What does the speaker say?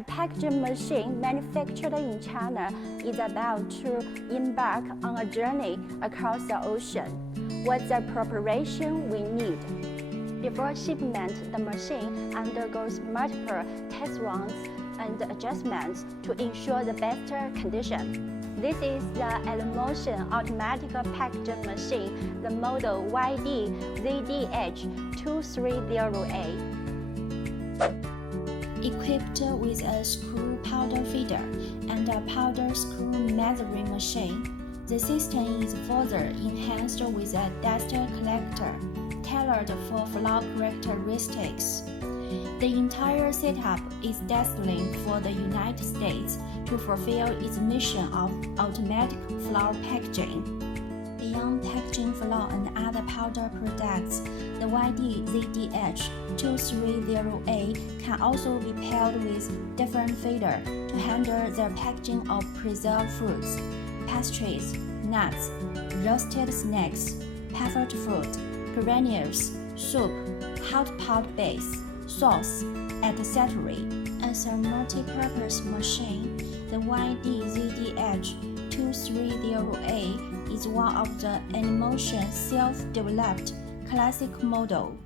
A packaging machine manufactured in China is about to embark on a journey across the ocean. What's the preparation we need? Before shipment, the machine undergoes multiple test runs and adjustments to ensure the best condition. This is the Elemotion automatic packaging machine, the model YD-ZDH230A. Equipped with a screw powder feeder and a powder screw measuring machine, the system is further enhanced with a dust collector tailored for flow characteristics. The entire setup is destined for the United States to fulfill its mission of automatic flour packaging. Beyond packaging flour and other powder products, the YD-ZDH230A can also be paired with different feeder to handle the packaging of preserved fruits, pastries, nuts, roasted snacks, puffered fruit, granules, soup, hot pot base, sauce, etc. As a multi-purpose machine, the YD-ZDH230A is one of the Elemotion self-developed classic model.